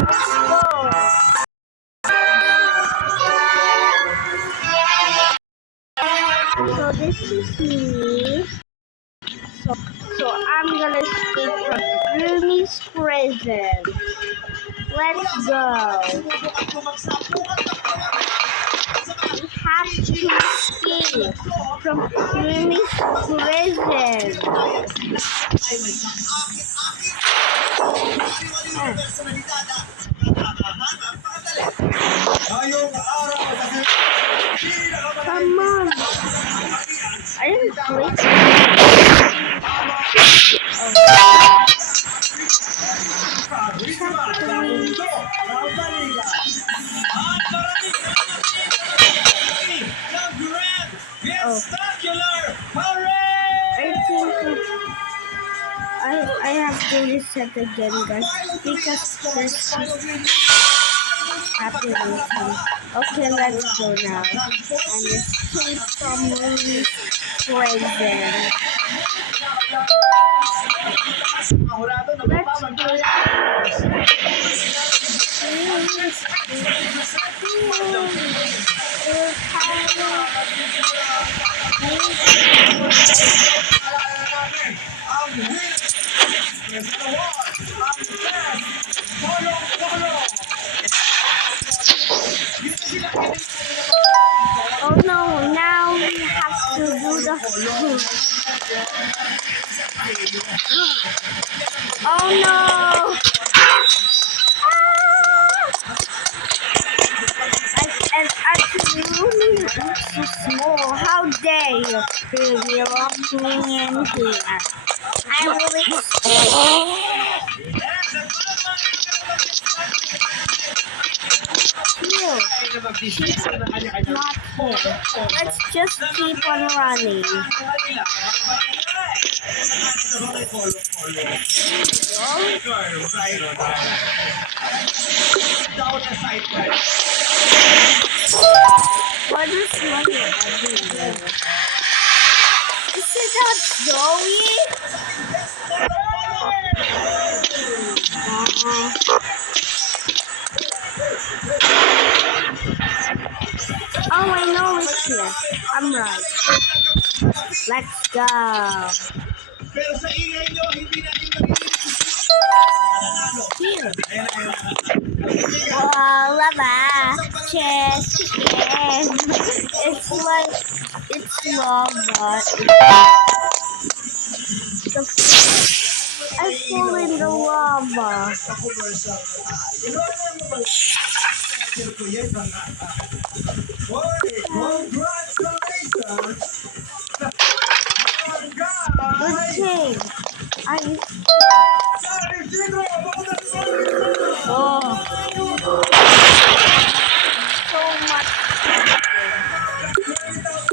So this is me. So I'm gonna escape from Rumi's prison. Let's go. We have to escape from Rumi's prison. Come on. I didn't click. I have to reset again, guys, because this happening. Okay, let's go now. And escape from Rumi's prison. Oh no, now we have to do the oh no! And actually, Rumi is so small. How dare you really lock me in here? I will She's not here. Let's just keep on running. What is money everywhere? Is it that Zoe? Oh, I know it's here. I'm right. Let's go. Here. Oh, lava. Chest. It's like, it's lava. I fall in the lava. Good thing. Oh. So much.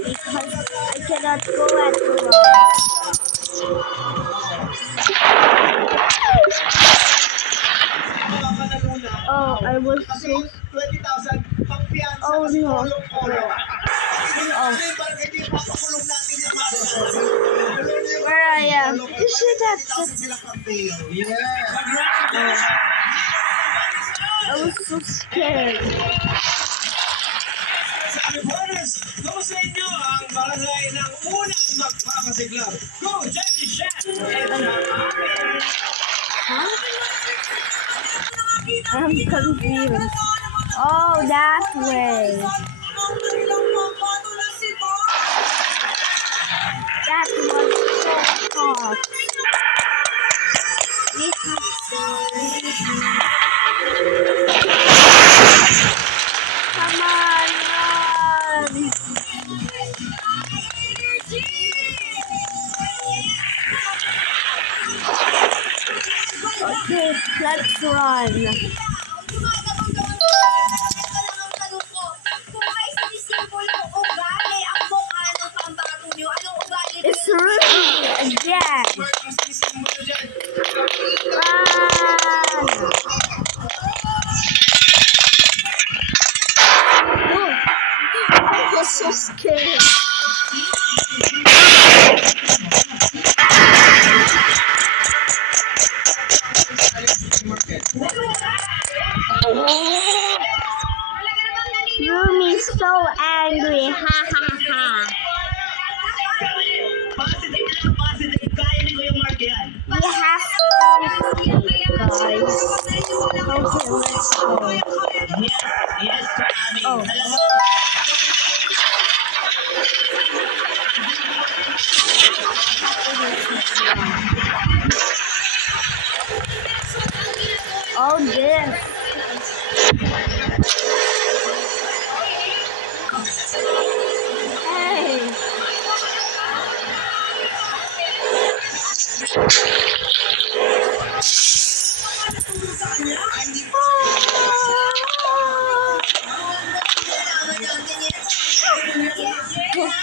Because I cannot go at the oh, I was so... 20,000. Oh no. Oh. Where I am. You should have I was so scared. Huh? I'm confused. Oh, that way. That was so hot. Come on, run. Okay, let's run. It's Ruby again. Run. Oh, I was so scared. guys. Okay, let's go. Oh. Oh, this. Hey. Yeah.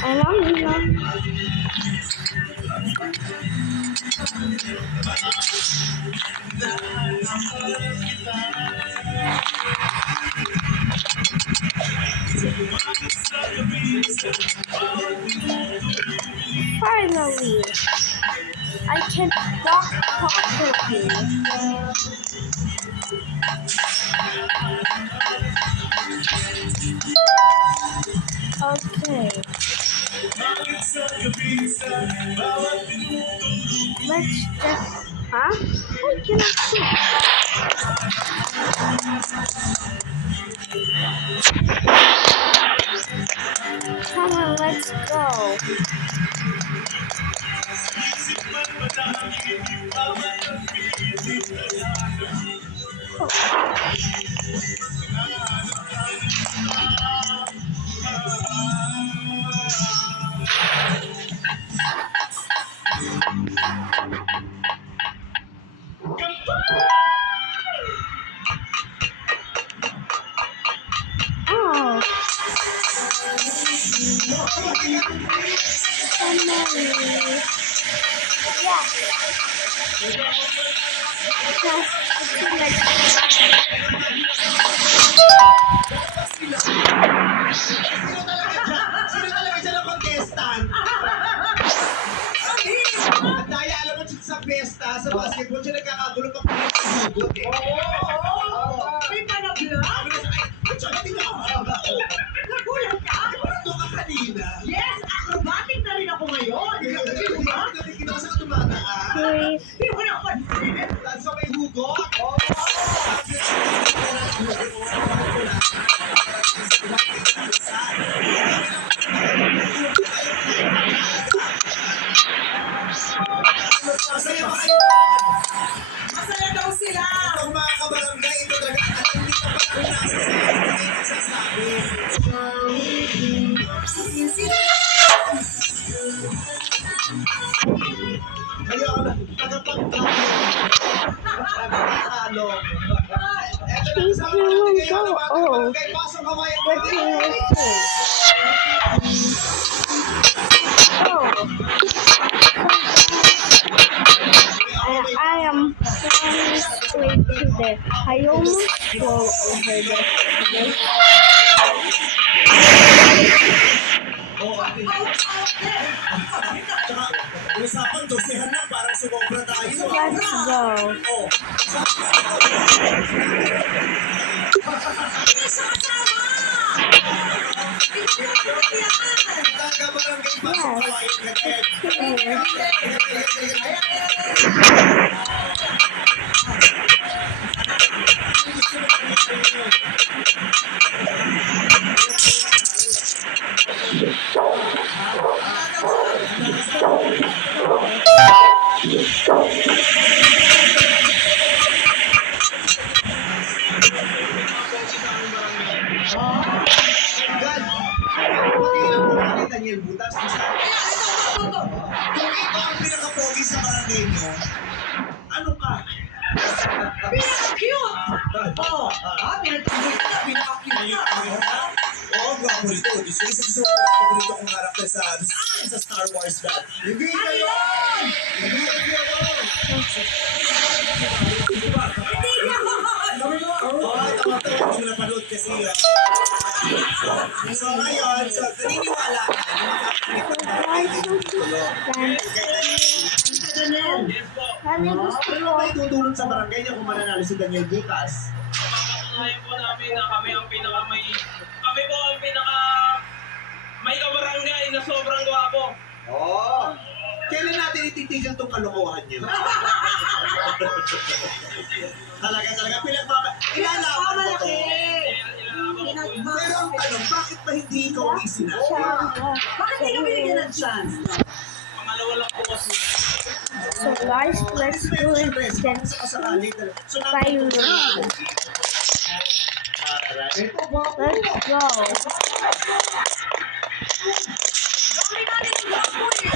Alam mo. Finally, I can walk properly. Okay. Let's just... Huh? I cannot see. Come on, let's go. Oh. Finally. Yeah. Sino talaga siya ng contestant? At daya alam mo sa pesta, sa basketball siya nagkakagulo pag hugot eh. May panabla? Ay, tsaka di na ako. Nagulat ka? Ito ka kanina. Yes, acrobatic na rin ako ngayon. Nakikita ko sa tumataan. Hindi ko na ako. Tapos sa may hugot. Masaya ba kayo? Masaya daw sila. Itong mga kabarangay, ito talaga. Hindi ko pa rin nagsasabi. Kaya ako na, tagapagtalo. Tagapagtalo. Eto na, kasama natin kayo ng mga kabarangay. Pasok kamay at What can I say? I am flying straight to the... I almost flew over the... Usapan, dosehan na, parang sumobra tayo. Let's go. Tingnan mo na kay Daniel Butas. Isa. Kung ito ang pinaka-pogi sa barangay nyo, ano ka? Pinaka-cute! Oh, pinaka-cute ka. Oo, gwapo nito. Isa sa mga paborito kong karakter sa Star Wars dati. Hindi ka yun! Hindi ka yun! Hindi ka! Oo, tawa-tawa ko napanood kasi. So ngayon, naniniwala ka na Guys, so Ganyan. Kami gusto ano ko. ba itutulong sa barangay niya kung mananalo si Daniel Butas? Ngayon po namin na kami ang pinaka may kabarangay na sobrang gwapo. Oo. Kailan natin ititigil itong kalokohan niyo? talaga, ilalaban mo to. Pero ang tanong, bakit ba hindi ikaw ang isinabi? Bakit hindi ka binigyan ng chance? Pangalawa lang po kasi. So guys, let's do it then. Sa kasakali talaga. So, Fire. Alright. Let's go.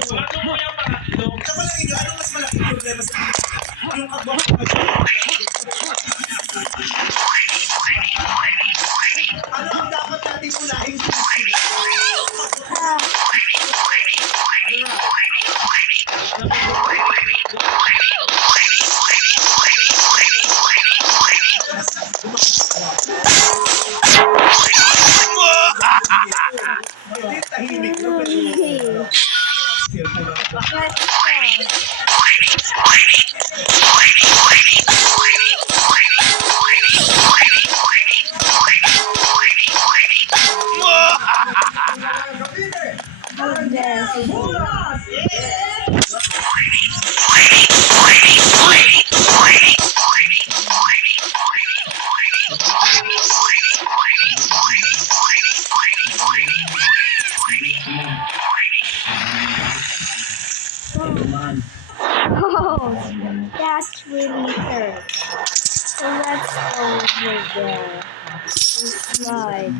Pangatlo po yan, pangatlo. Sa palagay niyo, anong mas malaking problema sa Pilipinas? Yung kagwapo ano ang dapat natin unahin sa Ah, Hindi, tahimik na pero cellphone ako. let's go. Oh, yes. Oh, that's really hurt. So let's go over there and slide.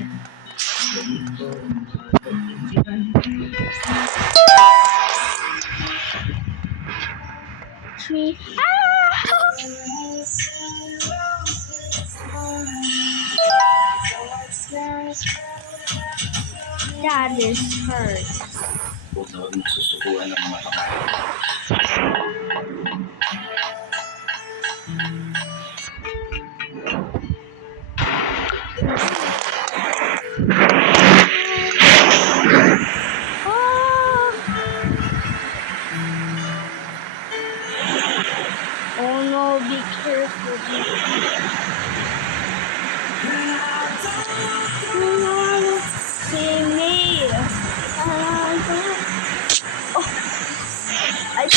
Tree. That is hurt. Huwag na huwag magsusukuan ng mga pakain. Oh no, be careful. See me. Oh, I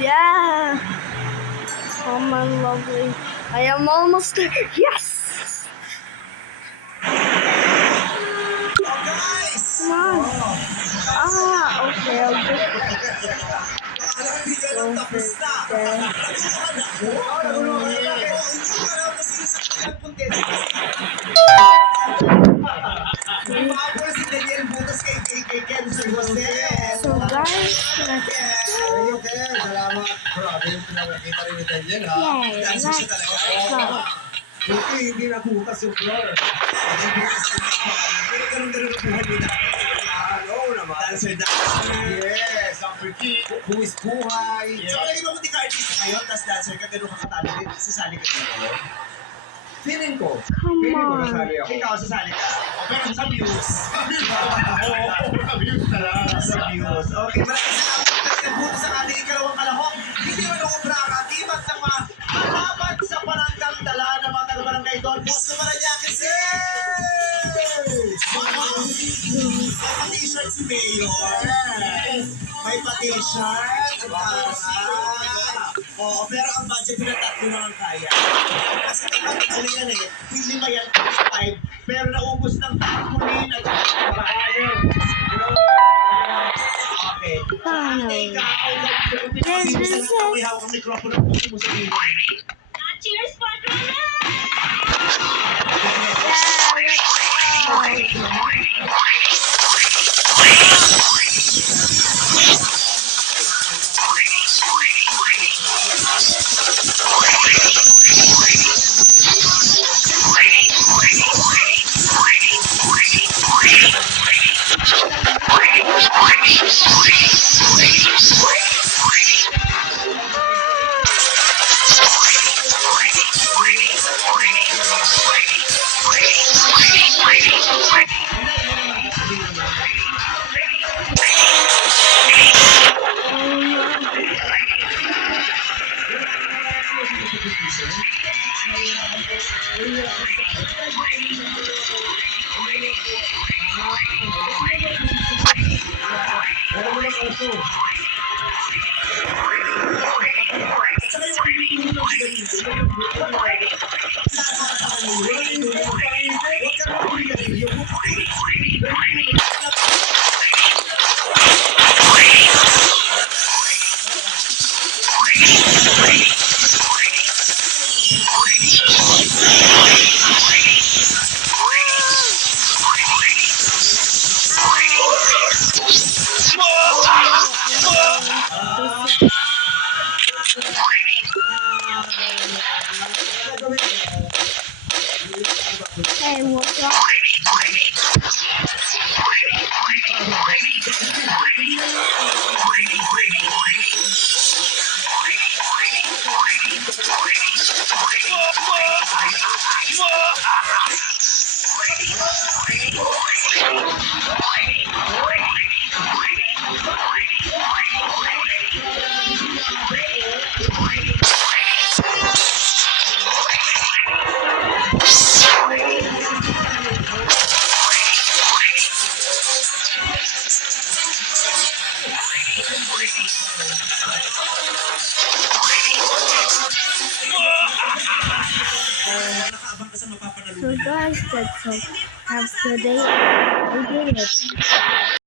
yeah. Oh my lovely. I am almost there. Yes! Oh, guys! Come on. Ah, okay. I'll just Alam, hindi ka lang tapos na. there. Umabot si Daniel Butas kay Ken San Jose. So guys, let's Ayun, Ken. Salamat. Grabe yung pinakita rin ni Daniel, ha? yay, Dahil let's siya talaga. go. Hindi na bukas yung floor. Pero ganun-ganun ang buhay nila. Oo naman. Dancer. Yes, ang freaky. Buwis buhay. So, lagi mo kung di ka artista ngayon, tapos dancer ka, ganun ka katalo din, sasali ka din ngayon. Feeling ko. Come on. Ikaw, sasali ka. O, pero sa views. Oo, sa views talaga. Sa views. Okay, maraming salamat. Nagbuto sa ating ikalawang kalahok. Hindi mo nung di ba't sa mga kalaban sa pananggang dala ng mga taga-barangay doon. Boss na Maranyakis. May t-shirt si Mayor. May pa-t-shirt. Oo, pero ang budget nila tatlo lang ang kaya. Kasi ano yan eh, yung 5 yan, 5, pero naubos ng tarpaulin at saka kabahayan. You know? Microphone ang gusto mo sabihin. Cheers for Yeah, Ano mo lang also? Saka yung hindi mo lang sila Hey, what's up? So guys, that's all. Have today. We did it.